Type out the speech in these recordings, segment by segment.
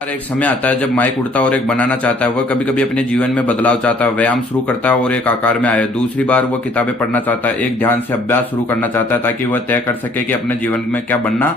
और एक समय आता है जब माइक उड़ता है और एक बनाना चाहता है। वह कभी कभी अपने जीवन में बदलाव चाहता है, व्यायाम शुरू करता है और एक आकार में आए। दूसरी बार वह किताबें पढ़ना चाहता है, एक ध्यान से अभ्यास शुरू करना चाहता है ताकि वह तय कर सके कि अपने जीवन में क्या बनना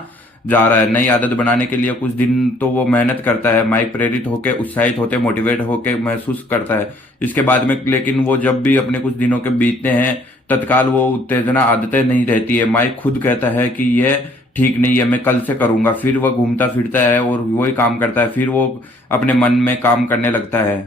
जा रहा है। नई आदत बनाने के लिए कुछ दिन तो वो मेहनत करता है, माइक प्रेरित होकर, उत्साहित होते, मोटिवेट होकर महसूस करता है। इसके बाद में लेकिन वो जब भी अपने कुछ दिनों के बीतते हैं, तत्काल वो उत्तेजना आदतें नहीं रहती है। माइक खुद कहता है कि यह ठीक नहीं है, मैं कल से करूंगा। फिर वह घूमता फिरता है और वही काम करता है। फिर वो अपने मन में काम करने लगता है।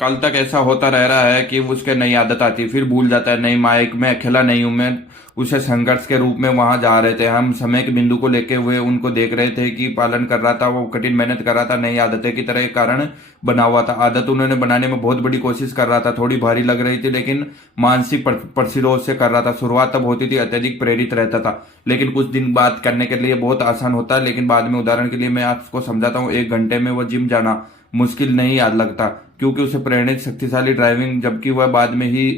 कल तक ऐसा होता रह रहा है कि उसके नई आदत आती है, फिर भूल जाता है। नहीं माइक, मैं अकेला नहीं हूं, मैं उसे संघर्ष के रूप में वहां जा रहे थे। हम समय के बिंदु को लेके हुए उनको देख रहे थे कि पालन कर रहा था, वो कठिन मेहनत कर रहा था, नई आदतें की तरह एक कारण बना हुआ था। आदत उन्होंने बनाने में बहुत बड़ी कोशिश कर रहा था, थोड़ी भारी लग रही थी लेकिन मानसिक प्रतिरोध से कर रहा था। शुरुआत तब होती थी, अत्यधिक प्रेरित रहता था, लेकिन कुछ दिन बाद करने के लिए बहुत आसान होता है, लेकिन बाद में, उदाहरण के लिए मैं आपको समझाता हूँ, 1 घंटे में वो जिम जाना मुश्किल नहीं याद लगता, क्योंकि उसे प्रेरित शक्तिशाली ड्राइविंग, जबकि वह बाद में ही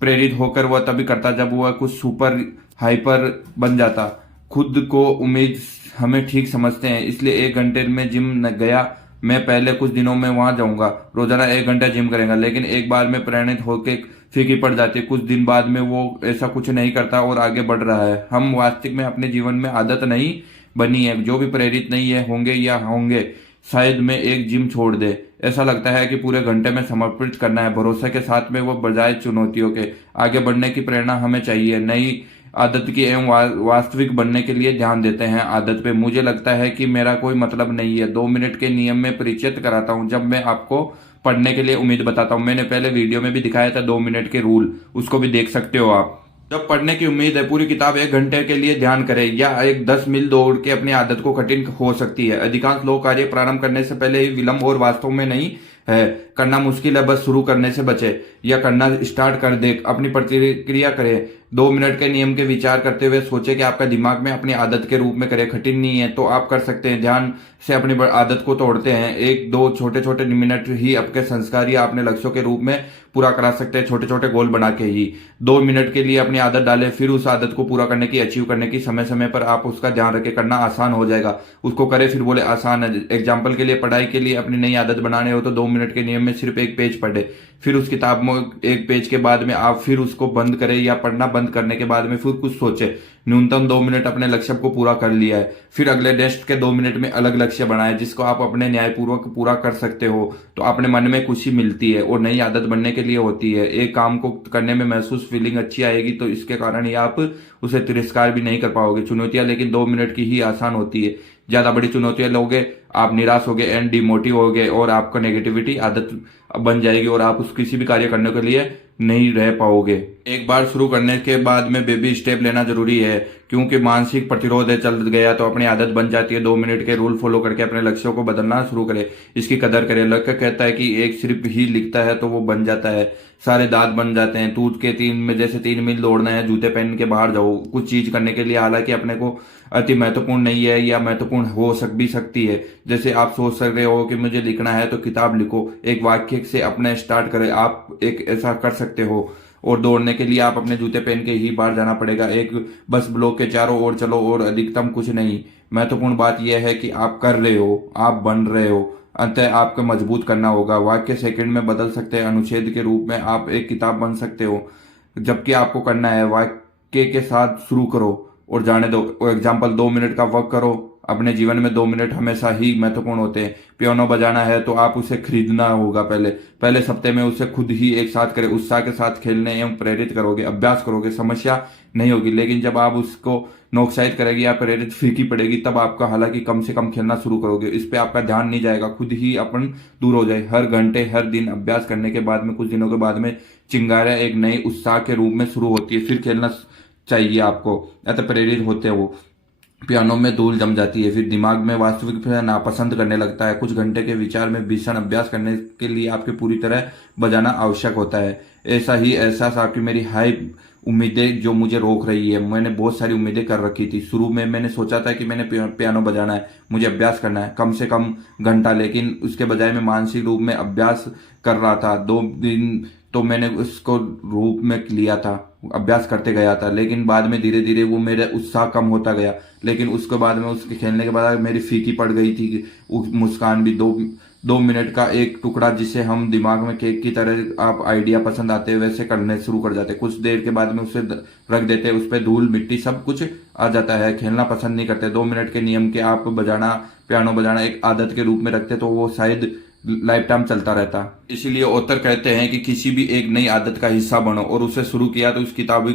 प्रेरित होकर वह तभी करता जब वह कुछ सुपर हाइपर बन जाता। खुद को उम्मीद हमें ठीक समझते हैं, इसलिए 1 घंटे में जिम न गया, मैं पहले कुछ दिनों में वहां जाऊंगा, रोजाना 1 घंटा जिम करेगा, लेकिन एक बार में प्रेरित होकर फीकी पड़ जाती है। कुछ दिन बाद में वो ऐसा कुछ नहीं करता और आगे बढ़ रहा है। हम वास्तविक में अपने जीवन में आदत नहीं बनी है। जो भी प्रेरित नहीं है होंगे या होंगे, शायद में एक जिम छोड़ दे। ऐसा लगता है कि पूरे घंटे में समर्पित करना है, भरोसे के साथ में, वो बजाय चुनौतियों के। आगे बढ़ने की प्रेरणा हमें चाहिए, नई आदत की एवं वास्तविक बनने के लिए ध्यान देते हैं आदत पे। मुझे लगता है कि मेरा कोई मतलब नहीं है। 2 मिनट के नियम में परिचित कराता हूँ जब मैं आपको पढ़ने के लिए उम्मीद बताता हूँ। मैंने पहले वीडियो में भी दिखाया था 2 मिनट के रूल, उसको भी देख सकते हो आप। जब पढ़ने की उम्मीद है, पूरी किताब 1 घंटे के लिए ध्यान करें या एक 10 मील दौड़ के अपनी आदत को कठिन हो सकती है। अधिकांश लोग कार्य प्रारंभ करने से पहले ही विलंब और वास्तव में नहीं है करना मुश्किल है, बस शुरू करने से बचे या करना स्टार्ट कर दे। अपनी प्रतिक्रिया करें। 2 मिनट के नियम के विचार करते हुए सोचे कि आपका दिमाग में अपनी आदत के रूप में करे। कठिन नहीं है तो आप कर सकते हैं। ध्यान से अपनी आदत को तोड़ते हैं। 1-2 छोटे छोटे मिनट ही आपके संस्कार या अपने लक्ष्यों के रूप में पूरा करा सकते हैं, छोटे छोटे गोल बना के ही। 2 मिनट के लिए अपनी आदत डालें, फिर उस आदत को पूरा करने की, अचीव करने की, समय समय पर आप उसका ध्यान रखें, करना आसान हो जाएगा। उसको करें फिर बोले आसान है। एग्जाम्पल के लिए, पढ़ाई के लिए अपनी नई आदत बनाने हो तो 2 मिनट के नियम में सिर्फ एक पेज पढ़े, फिर उस किताब में एक पेज के बाद में आप फिर उसको बंद करें, या पढ़ना बंद करने के बाद में फिर कुछ सोचे। न्यूनतम 2 मिनट अपने लक्ष्य को पूरा कर लिया है, फिर अगले नेक्स्ट के 2 मिनट में अलग लक्ष्य बनाए जिसको आप अपने न्यायपूर्वक पूरा कर सकते हो, तो अपने मन में खुशी मिलती है और नई आदत बनने के लिए होती है। एक काम को करने में महसूस फीलिंग अच्छी आएगी, तो इसके कारण ही आप उसे तिरस्कार भी नहीं कर पाओगे। चुनौतियां लेकिन 2 मिनट की ही आसान होती है। ज्यादा बड़ी चुनौतियां लोगे, आप निराश होगे एंड डिमोटिव होगे और आपका नेगेटिविटी आदत बन जाएगी और आप उस किसी भी कार्य करने के लिए नहीं रह पाओगे। एक बार शुरू करने के बाद में बेबी स्टेप लेना जरूरी है, क्योंकि मानसिक प्रतिरोध चल गया तो अपनी आदत बन जाती है। 2 मिनट के रूल फॉलो करके अपने लक्ष्यों को बदलना शुरू करें, इसकी कदर करें। लक्ष्य कहता है कि एक सिर्फ ही लिखता है तो वो बन जाता है, सारे दांत बन जाते हैं। टूट के 3 में जैसे 3 मील दौड़ना है, जूते पहन के बाहर जाओ कुछ चीज करने के लिए, हालांकि अपने को अति महत्वपूर्ण नहीं है या महत्वपूर्ण हो भी सकती है। जैसे आप सोच सक रहे हो कि मुझे लिखना है तो किताब लिखो, एक वाक्य से अपने स्टार्ट करें, आप एक ऐसा कर सकते हो। और दौड़ने के लिए आप अपने जूते पहन के ही बाहर जाना पड़ेगा, एक बस ब्लॉक के चारों ओर चलो और अधिकतम कुछ नहीं। महत्वपूर्ण बात यह है कि आप कर रहे हो, आप बन रहे हो, अंततः आपको मजबूत करना होगा। वाक्य सेकंड में बदल सकते हैं, अनुच्छेद के रूप में आप एक किताब बन सकते हो, जबकि आपको करना है वाक्य के साथ शुरू करो और जाने दो। एग्जाम्पल, 2 मिनट का वर्क करो। अपने जीवन में 2 मिनट हमेशा ही महत्वपूर्ण होते हैं। पियानो बजाना है तो आप उसे खरीदना होगा, पहले सप्ते में उसे खुद ही एक साथ करें, उत्साह के साथ खेलने एवं प्रेरित करोगे, अभ्यास करोगे, समस्या नहीं होगी। लेकिन जब आप उसको नोत्साहित करेगी या प्रेरित फीकी पड़ेगी, तब आपका हालांकि कम से कम खेलना शुरू करोगे। इस पे आपका ध्यान नहीं जाएगा, खुद ही अपन दूर हो जाए। हर घंटे हर दिन अभ्यास करने के बाद में कुछ दिनों के बाद में चिंगारियां एक नई उत्साह के रूप में शुरू होती है, फिर खेलना चाहिए आपको, अतः प्रेरित होते हो। पियानो में धूल जम जाती है, फिर दिमाग में वास्तविक नापसंद करने लगता है। कुछ घंटे के विचार में भीषण अभ्यास करने के लिए आपके पूरी तरह बजाना आवश्यक होता है। ऐसा ही एहसास आपकी मेरी हाई उम्मीदें जो मुझे रोक रही है। मैंने बहुत सारी उम्मीदें कर रखी थी। शुरू में मैंने सोचा था कि मैंने पियानो बजाना है, मुझे अभ्यास करना है कम से कम घंटा, लेकिन उसके बजाय मैं मानसिक रूप में अभ्यास कर रहा था। 2 दिन तो मैंने उसको रूप में लिया था। अभ्यास करते गया था, लेकिन बाद में धीरे धीरे वो मेरा उत्साह कम होता गया। लेकिन उसके बाद में उसके खेलने के बाद मेरी फीकी पड़ गई थी। मुस्कान भी 2 मिनट का एक टुकड़ा जिसे हम दिमाग में केक की तरह आप आइडिया पसंद आते हैं वैसे करने शुरू कर जाते हैं। कुछ देर के बाद में उसे रख देते हैं, उस पर धूल मिट्टी सब कुछ आ जाता है, खेलना पसंद नहीं करते। 2 मिनट के नियम के आप बजाना, पियानो बजाना एक आदत के रूप में रखते तो वो शायद लाइफ टाइम चलता रहता। इसीलिए ऑथर कहते हैं कि किसी भी एक नई आदत का हिस्सा बनो और उसे शुरू किया तो उस किताब,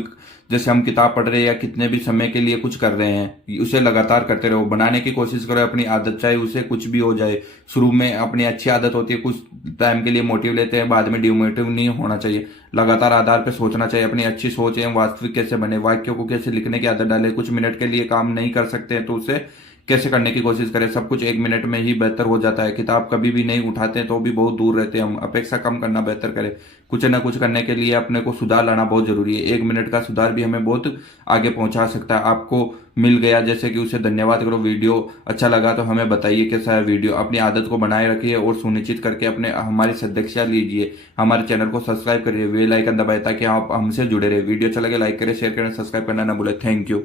जैसे हम किताब पढ़ रहे हैं या कितने भी समय के लिए कुछ कर रहे हैं, उसे लगातार करते रहो, बनाने की कोशिश करो अपनी आदत, चाहे उसे कुछ भी हो जाए। शुरू में अपनी अच्छी आदत होती है, कुछ टाइम के लिए मोटिव लेते हैं, बाद में डिमोटिव नहीं होना चाहिए। लगातार आधार पर सोचना चाहिए, अपनी अच्छी सोच एवं वास्तविक कैसे बने, वाक्यों को कैसे लिखने की आदत डाले। कुछ मिनट के लिए काम नहीं कर सकते हैं तो उसे कैसे करने की कोशिश करें। सब कुछ 1 मिनट में ही बेहतर हो जाता है। किताब कभी भी नहीं उठाते तो भी बहुत दूर रहते हैं हम। अपेक्षा कम करना बेहतर करें। कुछ न कुछ करने के लिए अपने को सुधार लाना बहुत जरूरी है। 1 मिनट का सुधार भी हमें बहुत आगे पहुंचा सकता है। आपको मिल गया जैसे कि उसे धन्यवाद करो। वीडियो अच्छा लगा तो हमें बताइए कैसा है वीडियो। अपनी आदत को बनाए रखिए और सुनिश्चित करके अपने हमारी सदस्यता लीजिए। हमारे चैनल को सब्सक्राइब करिए, बेल आइकन दबाए ताकि आप हमसे जुड़े रहे। वीडियो अच्छा लगे लाइक करें, शेयर करें, सब्सक्राइब करना ना भूलें। Thank you.